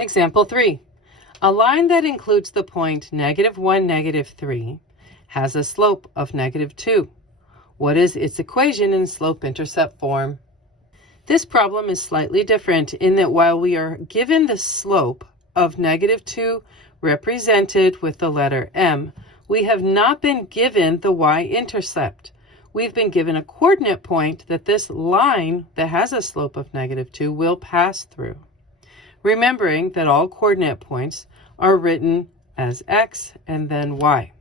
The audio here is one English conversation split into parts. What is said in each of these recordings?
Example 3. A line that includes the point -1, -3 has a slope of -2. What is its equation in slope-intercept form? This problem is slightly different in that while we are given the slope of -2 represented with the letter m, we have not been given the y-intercept. We've been given a coordinate point that this line that has a slope of -2 will pass through. Remembering that all coordinate points are written as x and then y.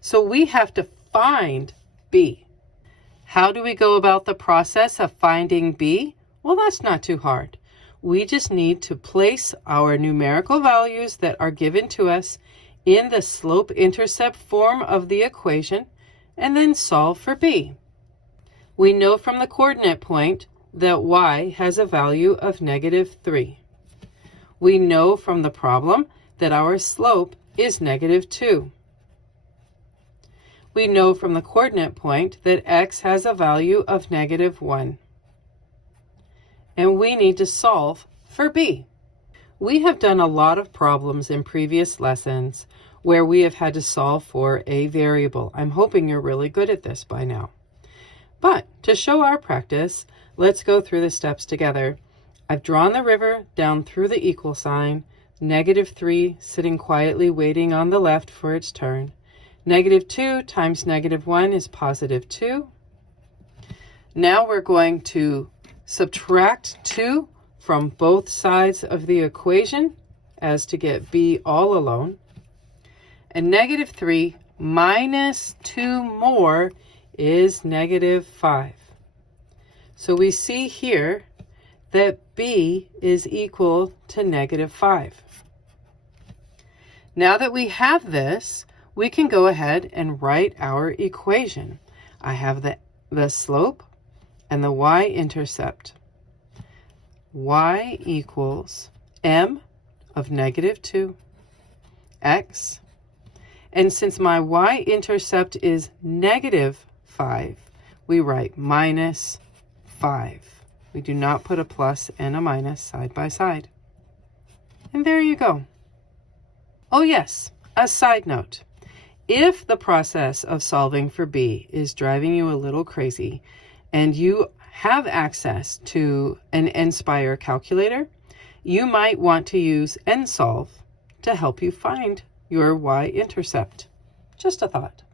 So we have to find b. How do we go about the process of finding b? Well, that's not too hard. We just need to place our numerical values that are given to us in the slope-intercept form of the equation and then solve for b. We know from the coordinate point that y has a value of -3. We know from the problem that our slope is -2. We know from the coordinate point that x has a value of -1. And we need to solve for b. We have done a lot of problems in previous lessons where we have had to solve for a variable. I'm hoping you're really good at this by now. But to show our practice, let's go through the steps together. I've drawn the river down through the equal sign, -3 sitting quietly waiting on the left for its turn. -2 times -1 is +2. Now we're going to subtract 2 from both sides of the equation as to get b all alone. And -3 minus 2 more is -5. So we see here that b is equal to -5. Now that we have this, we can go ahead and write our equation. I have the slope and the y-intercept. Y equals m of -2, x, and since my y-intercept is -5, we write -5. We do not put a plus and a minus side by side. And there you go. Oh yes, a side note. If the process of solving for b is driving you a little crazy and you have access to an Nspire calculator, you might want to use NSolve to help you find your y-intercept. Just a thought.